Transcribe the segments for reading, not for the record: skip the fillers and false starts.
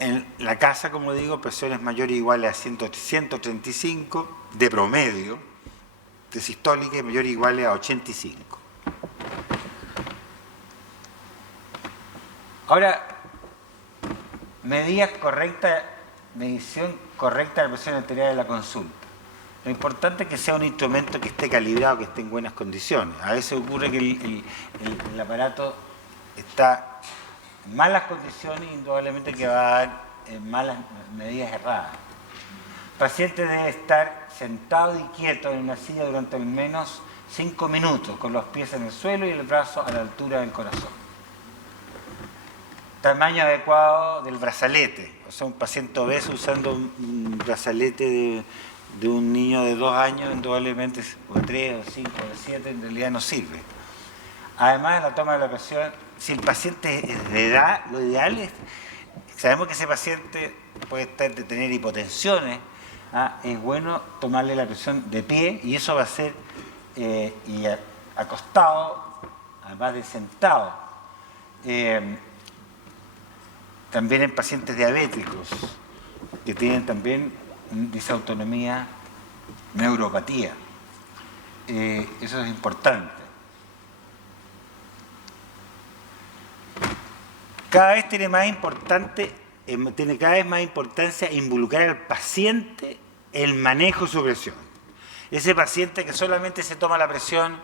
En la casa, como digo, presiones mayores o iguales a 135 de promedio, de sistólica y mayores o iguales a 85. Ahora, medición correcta de la presión arterial de la consulta. Lo importante es que sea un instrumento que esté calibrado, que esté en buenas condiciones. A veces ocurre que el aparato está en malas condiciones, indudablemente que va a dar malas medidas erradas. El paciente debe estar sentado y quieto en una silla durante al menos 5 minutos, con los pies en el suelo y el brazo a la altura del corazón. Tamaño adecuado del brazalete, o sea, un paciente obeso usando un brazalete de un niño de 2 años, indudablemente, o de 3, o 5, o de 7, en realidad no sirve. Además de la toma de la presión, si el paciente es de edad, lo ideal es, sabemos que ese paciente puede tener hipotensiones, es bueno tomarle la presión de pie, y eso va a ser y acostado, además de sentado. También en pacientes diabéticos, que tienen también disautonomía, neuropatía. Eso es importante. Cada vez tiene cada vez más importancia involucrar al paciente en el manejo de su presión. Ese paciente que solamente se toma la presión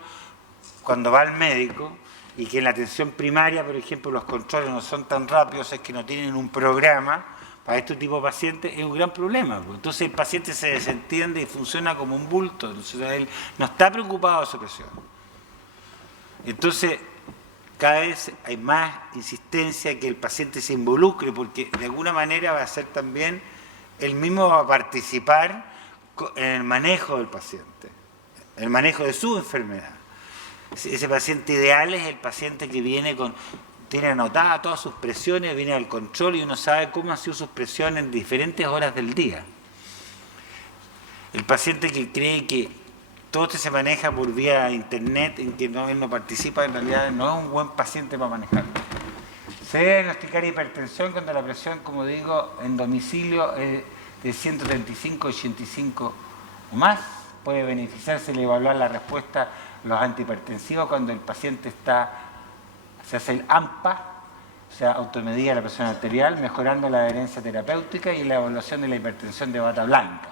cuando va al médico, y que en la atención primaria, por ejemplo, los controles no son tan rápidos, es que no tienen un programa para este tipo de pacientes, es un gran problema. Entonces el paciente se desentiende y funciona como un bulto, entonces él no está preocupado de su presión. Entonces, cada vez hay más insistencia que el paciente se involucre, porque de alguna manera va a ser también, él mismo va a participar en el manejo del paciente, el manejo de su enfermedad. Ese paciente ideal es el paciente que tiene anotadas todas sus presiones, viene al control y uno sabe cómo han sido sus presiones en diferentes horas del día. El paciente que cree que todo esto se maneja por vía internet, en que él no participa, en realidad no es un buen paciente para manejarlo. Se debe diagnosticar hipertensión cuando la presión, como digo, en domicilio es de 135/85 o más. Puede beneficiarse de evaluar la respuesta los antihipertensivos cuando el paciente se hace el AMPA, o sea, automedida de la presión arterial, mejorando la adherencia terapéutica y la evaluación de la hipertensión de bata blanca.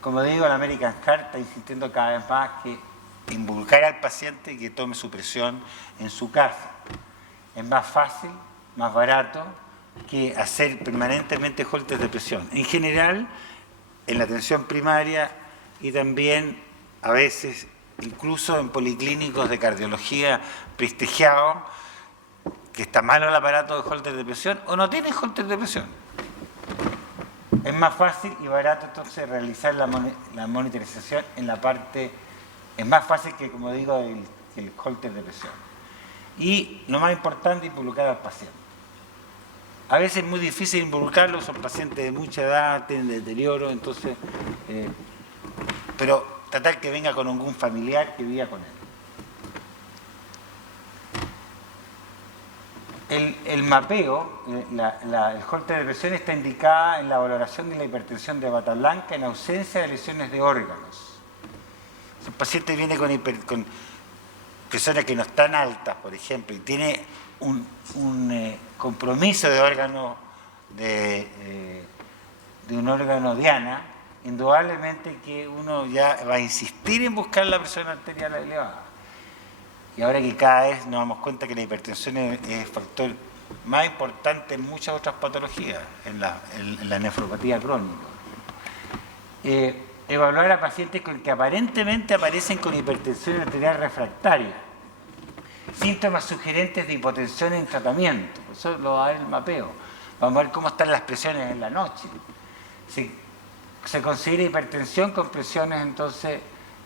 Como digo, la American Heart está insistiendo cada vez más que involucrar al paciente y que tome su presión en su casa. Es más fácil, más barato que hacer permanentemente holters de presión. En general, en la atención primaria y también a veces, incluso en policlínicos de cardiología prestigiados, que está malo el aparato de holter de presión o no tiene holter de presión. Es más fácil y barato entonces realizar la monitorización en la parte, es más fácil que, como digo, el holter de presión. Y lo más importante, involucrar al paciente. A veces es muy difícil involucrarlo, son pacientes de mucha edad, tienen deterioro, entonces, pero tratar que venga con algún familiar que viva con él. El mapeo, el holter de presión está indicada en la valoración de la hipertensión de bata blanca en ausencia de lesiones de órganos. Si un paciente viene con presiones que no están altas, por ejemplo, y tiene un compromiso de órgano de un órgano diana, indudablemente que uno ya va a insistir en buscar la presión arterial elevada. Y ahora que cada vez nos damos cuenta que la hipertensión es el factor más importante en muchas otras patologías, en la nefropatía crónica. Evaluar a pacientes que aparentemente aparecen con hipertensión arterial refractaria. Síntomas sugerentes de hipotensión en tratamiento. Eso lo va a dar el mapeo. Vamos a ver cómo están las presiones en la noche. Se considera hipertensión con presiones entonces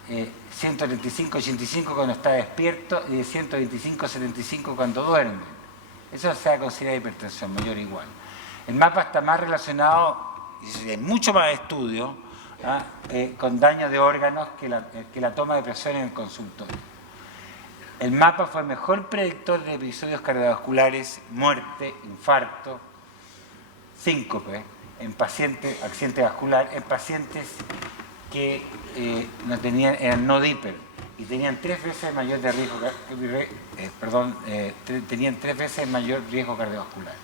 135/85 cuando está despierto y de 125/75 cuando duerme. Eso se va a considerar hipertensión mayor o igual. El mapa está más relacionado, y hay mucho más estudios, con daño de órganos que la toma de presión en el consultorio. El mapa fue el mejor predictor de episodios cardiovasculares, muerte, infarto, síncope en pacientes, accidente vascular, en pacientes que no tenían, eran no diper y tenían 3 veces mayor de riesgo, tenían 3 veces mayor riesgo cardiovascular.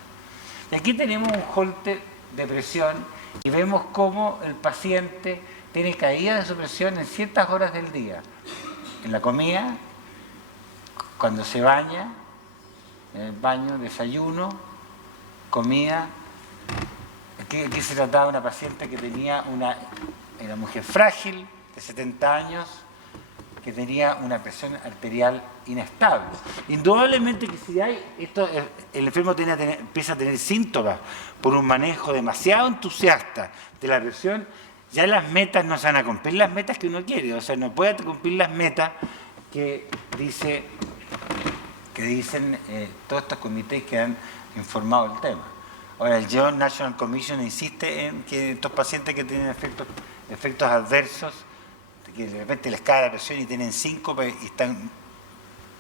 Y aquí tenemos un holter de presión y vemos cómo el paciente tiene caída de su presión en ciertas horas del día. En la comida, cuando se baña, en el baño, desayuno, comida. Aquí se trataba de una paciente que tenía era mujer frágil, de 70 años, que tenía una presión arterial inestable. Indudablemente que si hay esto, el enfermo empieza a tener síntomas por un manejo demasiado entusiasta de la presión, ya las metas no se van a cumplir las metas que uno quiere, o sea, no puede cumplir las metas que dicen todos estos comités que han informado el tema. Ahora, el Joint National Commission insiste en que estos pacientes que tienen efectos adversos, que de repente les cae la presión y tienen síncope y están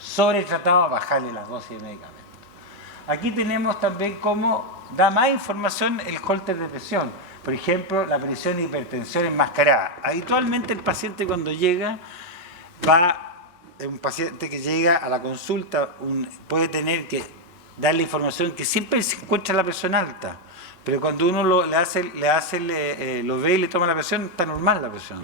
sobretratados, a bajarle las dosis de medicamentos. Aquí tenemos también cómo da más información el holter de presión. Por ejemplo, la presión de hipertensión enmascarada. Habitualmente el paciente cuando llega, un paciente que llega a la consulta puede tener que darle información que siempre se encuentra la presión alta, pero cuando uno lo ve y le toma la presión, está normal la presión.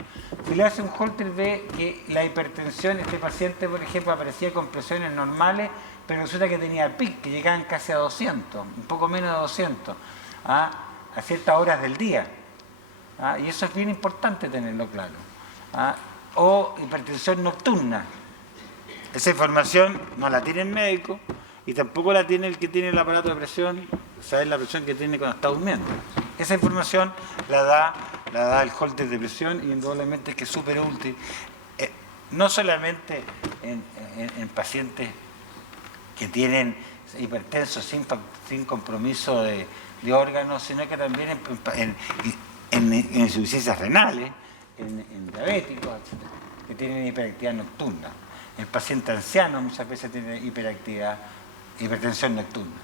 Si le hace un holter, ve que la hipertensión, este paciente, por ejemplo, aparecía con presiones normales, pero resulta que tenía pic, que llegaban casi a 200, un poco menos de 200, a ciertas horas del día. Y eso es bien importante tenerlo claro. O hipertensión nocturna. Esa información no la tiene el médico y tampoco la tiene el que tiene el aparato de presión, saber la presión que tiene cuando está durmiendo. Esa información la da el holter de presión y indudablemente es que es súper útil, no solamente en pacientes que tienen hipertensos sin compromiso de órganos, sino que también en insuficiencias renales, en diabéticos, etc., que tienen hiperactividad nocturna. El paciente anciano muchas veces tiene hipertensión nocturna.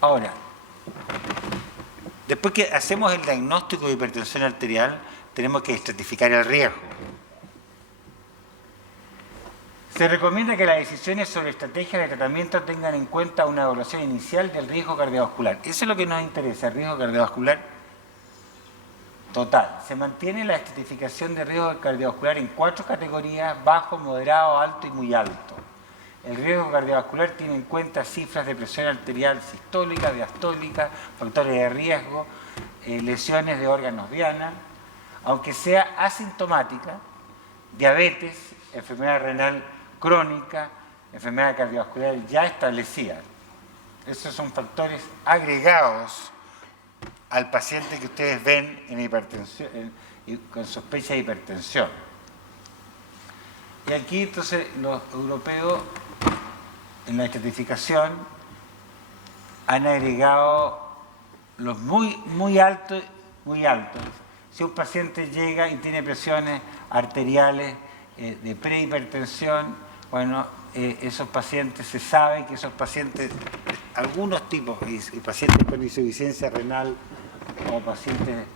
Ahora, después que hacemos el diagnóstico de hipertensión arterial, tenemos que estratificar el riesgo. Se recomienda que las decisiones sobre estrategias de tratamiento tengan en cuenta una evaluación inicial del riesgo cardiovascular. Eso es lo que nos interesa, el riesgo cardiovascular total. Se mantiene la estratificación de riesgo cardiovascular en 4 categorías: bajo, moderado, alto y muy alto. El riesgo cardiovascular tiene en cuenta cifras de presión arterial sistólica, diastólica, factores de riesgo, lesiones de órganos diana, aunque sea asintomática, diabetes, enfermedad renal crónica, enfermedad cardiovascular ya establecida. Esos son factores agregados al paciente que ustedes ven en hipertensión, con sospecha de hipertensión. Y aquí entonces los europeos en la estratificación han agregado los muy altos. Si un paciente llega y tiene presiones arteriales de prehipertensión, bueno, esos pacientes, se sabe que esos pacientes, algunos tipos, y pacientes con insuficiencia renal o pacientes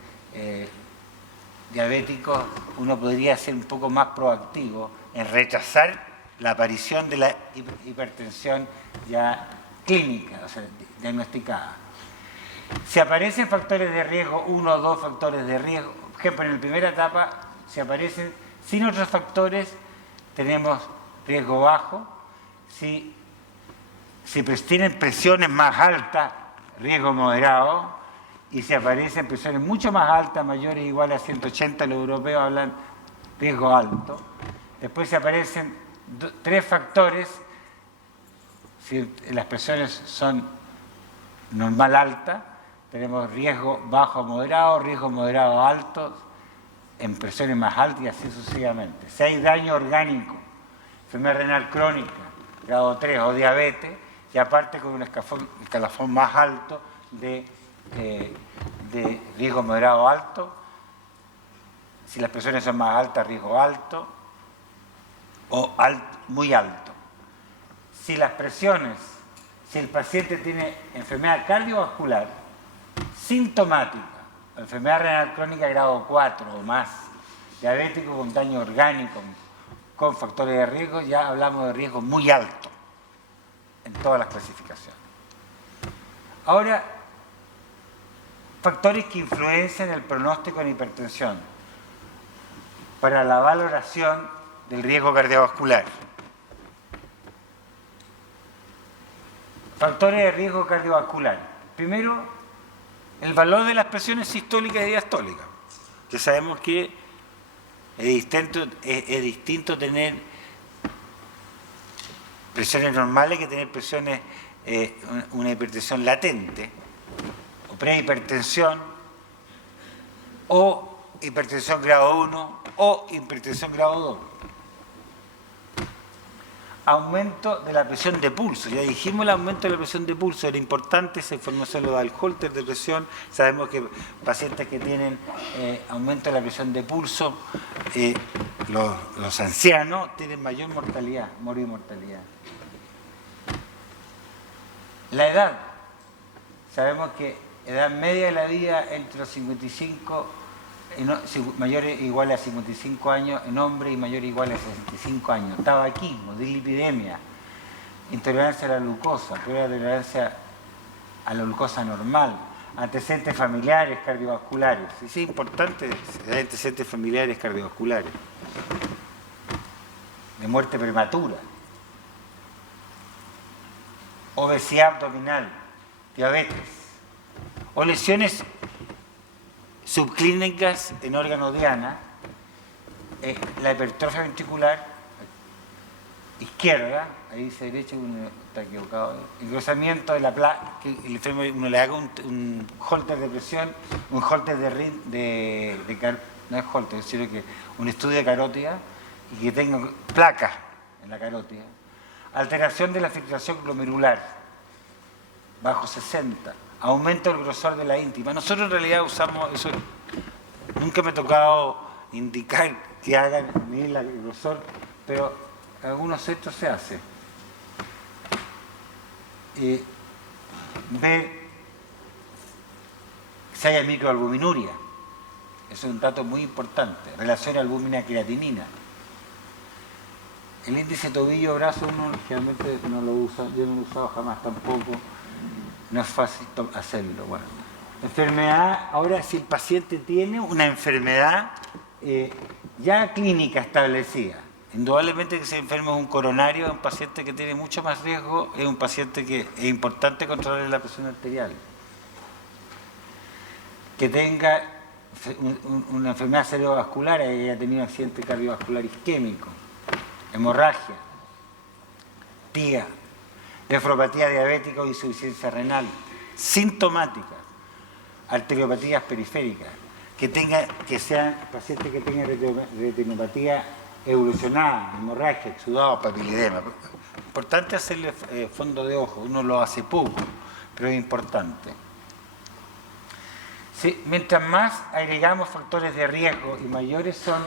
diabéticos, uno podría ser un poco más proactivo en rechazar la aparición de la hipertensión ya clínica, o sea, diagnosticada. Si aparecen factores de riesgo, 1 o 2 factores de riesgo, por ejemplo, en la primera etapa, si aparecen sin otros factores, tenemos riesgo bajo. Si tienen presiones más altas, riesgo moderado. Y si aparecen presiones mucho más altas, mayores o iguales a 180, los europeos hablan riesgo alto. Después si aparecen 3 factores, si las presiones son normal alta, tenemos riesgo bajo moderado, riesgo moderado alto, en presiones más altas y así sucesivamente. Si hay daño orgánico, enfermedad renal crónica, grado 3 o diabetes, y aparte con un escalafón más alto de riesgo moderado alto. Si las presiones son más altas, riesgo alto o muy alto. Si el paciente tiene enfermedad cardiovascular, sintomática, enfermedad renal crónica grado 4 o más, diabético con daño orgánico, con factores de riesgo, ya hablamos de riesgo muy alto en todas las clasificaciones. Ahora, factores que influencian el pronóstico en hipertensión para la valoración del riesgo cardiovascular. Factores de riesgo cardiovascular. Primero, el valor de las presiones sistólicas y diastólicas, que sabemos que es distinto tener presiones normales que tener presiones, una hipertensión latente, o prehipertensión, o hipertensión grado 1, o hipertensión grado 2. Aumento de la presión de pulso. Ya dijimos el aumento de la presión de pulso, era importante, esa información lo da el holter de presión. Sabemos que pacientes que tienen aumento de la presión de pulso, los ancianos tienen mayor mortalidad, morimortalidad. La edad. Sabemos que edad media de la vida entre los 55, mayores igual a 55 años en hombres y mayores igual a 65 años. Tabaquismo, dislipidemia, intolerancia a la glucosa, prueba de tolerancia a la glucosa normal, antecedentes familiares cardiovasculares. Es importante antecedentes familiares cardiovasculares, de muerte prematura, obesidad abdominal, diabetes, o lesiones subclínicas en órganos diana, la hipertrofia ventricular izquierda, ahí dice derecha, uno está equivocado, engrosamiento de la placa, que el enfermo uno le haga un holter de presión, un holter no es holter, sino que un estudio de carótida y que tenga placas en la carótida. Alteración de la filtración glomerular, bajo 60. Aumento del grosor de la íntima. Nosotros en realidad usamos eso. Nunca me ha tocado indicar que hagan medir el grosor, pero en algunos centros se hace. Ver si hay microalbuminuria. Eso es un dato muy importante. Relación albúmina-creatinina. El índice tobillo-brazo uno generalmente no lo usa. Yo no lo he usado jamás tampoco. No es fácil hacerlo. Bueno. Enfermedad, ahora si el paciente tiene una enfermedad ya clínica establecida, indudablemente que se enferma un coronario, es un paciente que tiene mucho más riesgo, es un paciente que es importante controlar la presión arterial. Que tenga una enfermedad cerebrovascular, que haya tenido accidente cardiovascular isquémico, hemorragia, TIA, nefropatía diabética o insuficiencia renal, sintomática, arteriopatías periféricas, que sean pacientes que tengan retinopatía evolucionada, hemorragia, exudado, papiledema. Importante hacerle fondo de ojo, uno lo hace poco, pero es importante. Sí, mientras más agregamos factores de riesgo y mayores son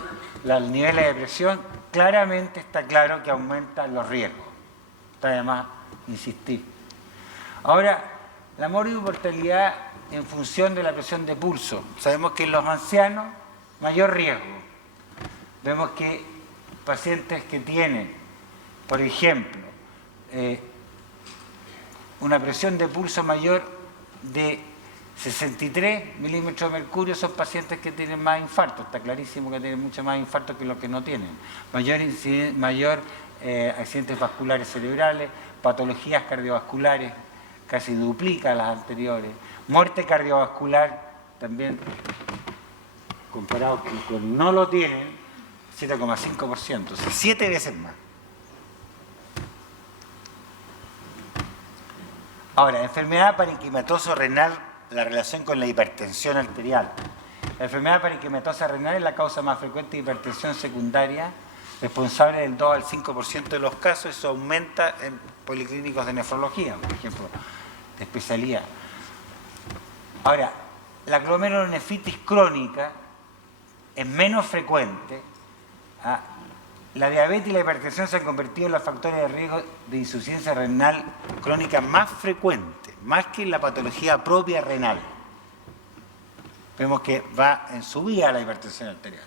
los niveles de presión, claramente está claro que aumentan los riesgos. Está de más insistir. Ahora, la morbimortalidad en función de la presión de pulso. Sabemos que en los ancianos, mayor riesgo. Vemos que pacientes que tienen, por ejemplo, una presión de pulso mayor de 63 milímetros de mercurio son pacientes que tienen más infarto. Está clarísimo que tienen mucho más infarto que los que no tienen. Mayor accidentes vasculares cerebrales, patologías cardiovasculares, casi duplica las anteriores. Muerte cardiovascular también, comparado con no lo tienen, 7,5%, o sea, 7 veces más. Ahora, enfermedad parenquimatosa renal, la relación con la hipertensión arterial. La enfermedad parenquimatosa renal es la causa más frecuente de hipertensión secundaria, responsable del 2 al 5% de los casos. Eso aumenta en policlínicos de nefrología, por ejemplo, de especialidad. Ahora, la glomerulonefritis crónica es menos frecuente. La diabetes y la hipertensión se han convertido en los factores de riesgo de insuficiencia renal crónica más frecuentes, más que la patología propia renal. vemos que va en subida la hipertensión arterial.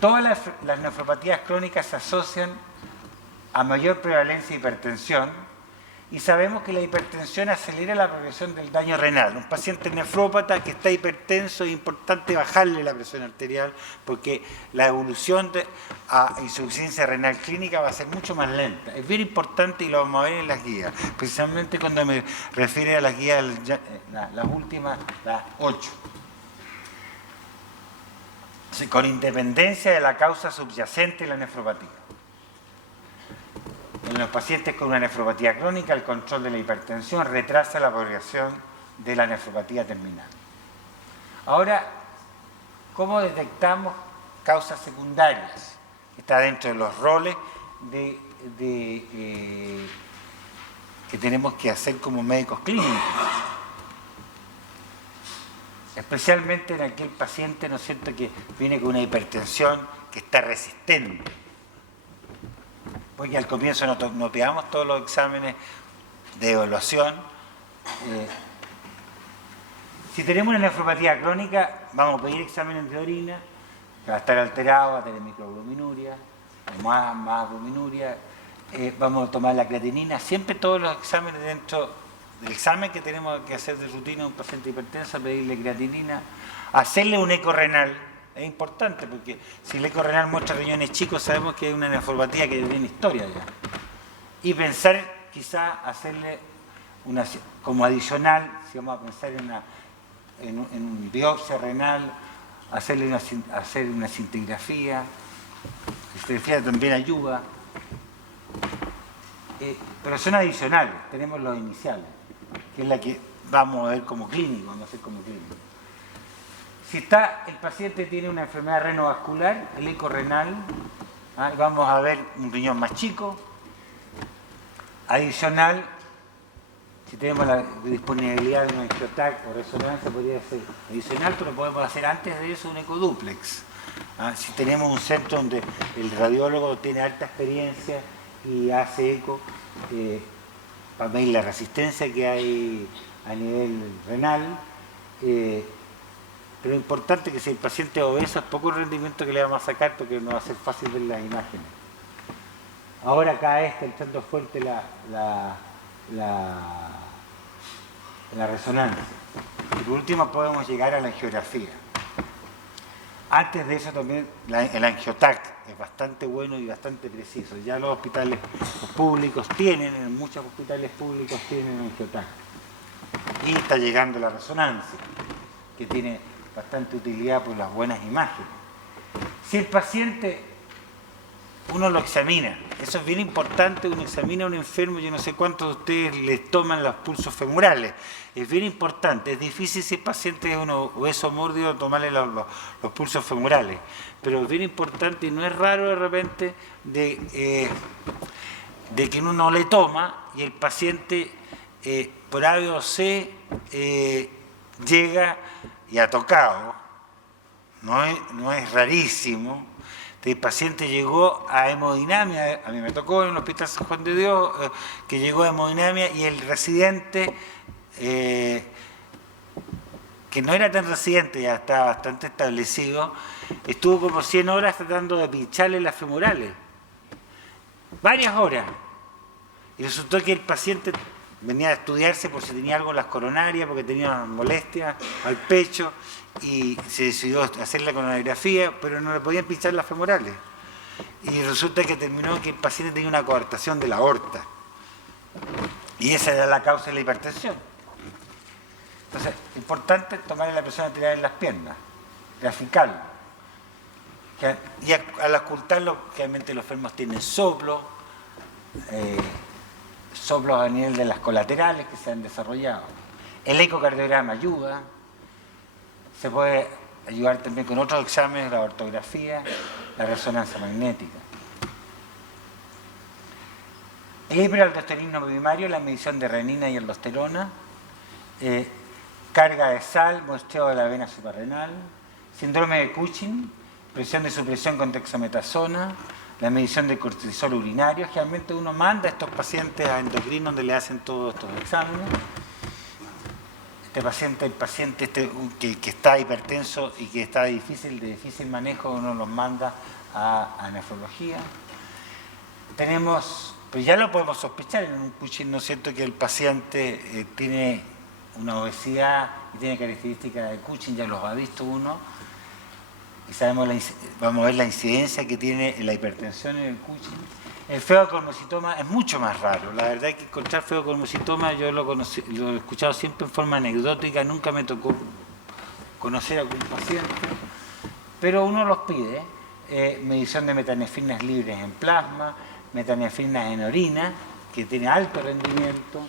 Todas las nefropatías crónicas se asocian a mayor prevalencia de hipertensión y sabemos que la hipertensión acelera la progresión del daño renal. Un paciente nefrópata que está hipertenso es importante bajarle la presión arterial porque la evolución a insuficiencia renal clínica va a ser mucho más lenta. Es bien importante y lo vamos a ver en las guías, precisamente cuando me refiero a las guías, las últimas, las 8. Con independencia de la causa subyacente de la nefropatía. En los pacientes con una nefropatía crónica, el control de la hipertensión retrasa la progresión de la nefropatía terminal. Ahora, ¿cómo detectamos causas secundarias? Está dentro de los roles que tenemos que hacer como médicos clínicos. Especialmente en aquel paciente, ¿no es cierto?, que viene con una hipertensión que está resistente. Porque al comienzo no pegamos todos los exámenes de evaluación. Si tenemos una nefropatía crónica, vamos a pedir exámenes de orina, que va a estar alterado, va a tener microalbuminuria, más albuminuria, vamos a tomar la creatinina, siempre todos los exámenes dentro del examen que tenemos que hacer de rutina a un paciente hipertenso, pedirle creatinina, hacerle un eco renal. Es importante porque si el eco renal muestra riñones chicos, sabemos que hay una nefropatía que tiene historia ya. Y pensar quizá hacerle como adicional, si vamos a pensar en una biopsia renal, hacer una cintigrafía. La cintigrafía también ayuda. Pero son adicionales, tenemos los iniciales, que es la que vamos a ver como clínico, vamos a hacer como clínico. Si el paciente tiene una enfermedad renovascular, el eco renal, vamos a ver un riñón más chico. Adicional, si tenemos la disponibilidad de un angiotac o resonancia, podría ser adicional, pero podemos hacer antes de eso un ecodúplex. Si tenemos un centro donde el radiólogo tiene alta experiencia y hace eco, para medir la resistencia que hay a nivel renal, pero es importante que si el paciente es obeso, es poco el rendimiento que le vamos a sacar porque no va a ser fácil ver las imágenes. Ahora acá está entrando fuerte la resonancia. Y por último podemos llegar a la angiografía. Antes de eso también el angiotac es bastante bueno y bastante preciso. Ya los hospitales públicos en muchos hospitales públicos tienen angiotac. Y está llegando la resonancia, que tiene bastante utilidad por las buenas imágenes. Si el paciente, uno lo examina, eso es bien importante, uno examina a un enfermo, yo no sé cuántos de ustedes les toman los pulsos femorales, es bien importante, es difícil si el paciente es uno obeso mórbido tomarle los pulsos femorales, pero es bien importante y no es raro de repente de que uno no le toma y el paciente por A, B o C llega y ha tocado, no es rarísimo. El paciente llegó a hemodinamia, a mí me tocó en el Hospital San Juan de Dios, que llegó a hemodinamia y el residente, que no era tan residente, ya estaba bastante establecido, estuvo como 100 horas tratando de pincharle las femorales, varias horas, y resultó que el paciente venía a estudiarse por si tenía algo en las coronarias, porque tenía molestias al pecho, y se decidió hacer la coronariografía, pero no le podían pinchar las femorales. Y resulta que terminó que el paciente tenía una coartación de la aorta. Y esa era la causa de la hipertensión. Entonces, importante tomar la presión arterial en las piernas, graficarlo. Y al ocultarlo, realmente los enfermos tienen soplos a nivel de las colaterales que se han desarrollado. El ecocardiograma ayuda. Se puede ayudar también con otros exámenes, la ortografía, la resonancia magnética. El hiperaldosteronismo primario, la medición de renina y aldosterona, carga de sal, muestreo de la vena suprarrenal, síndrome de Cushing, presión de supresión con dexametasona, la medición de cortisol urinario. Generalmente uno manda a estos pacientes a endocrinos donde le hacen todos estos exámenes. Este paciente, el paciente que está hipertenso y que está de difícil manejo, uno los manda a nefrología. Tenemos, pues ya lo podemos sospechar en un Cushing, ¿no es cierto?, que el paciente tiene una obesidad y tiene características de Cushing, ya los ha visto uno, y sabemos vamos a ver la incidencia que tiene la hipertensión en el Cushing. El feocolmocitoma es mucho más raro. La verdad es que encontrar feocolmocitoma yo lo he escuchado siempre en forma anecdótica, nunca me tocó conocer a algún paciente, pero uno los pide. Medición de metanefrinas libres en plasma, metanefrinas en orina, que tiene alto rendimiento,